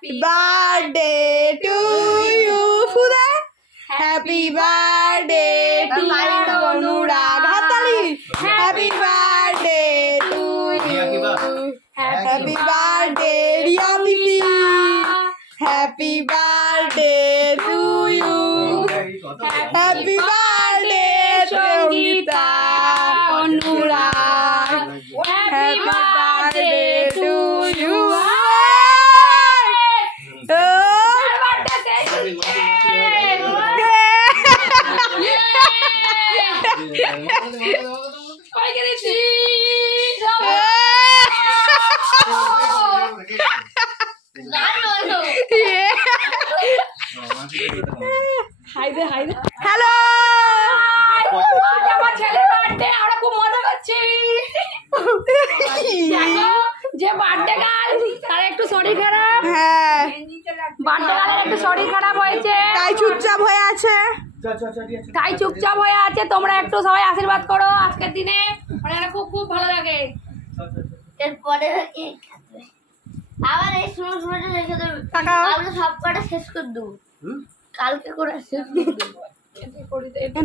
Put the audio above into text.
Happy birthday to you. Fuda. Happy birthday to Anurag. Hatali. Happy birthday to you. Happy birthday, Riya Bibi. Happy birthday to you. Happy birthday, Sangeeta Anurag. Happy birthday to you. Hello আমার ছেলের birthday আমরা খুব মজা করছি যে birthday girl তার একটু শরীর খারাপ হ্যাঁ বার্থডে গার্লের একটু শরীর খারাপ হয়েছে তাই চুপচাপ হয়ে আছে তোমরা একটু সবাই আশীর্বাদ করো আজকের দিনে মানে খুব খুব ভালো লাগে এরপরে আবার এই সময় রেখে দেবে আমরা সব কটা শেষ করে দেবো কালকে করে শেষ করে দেবো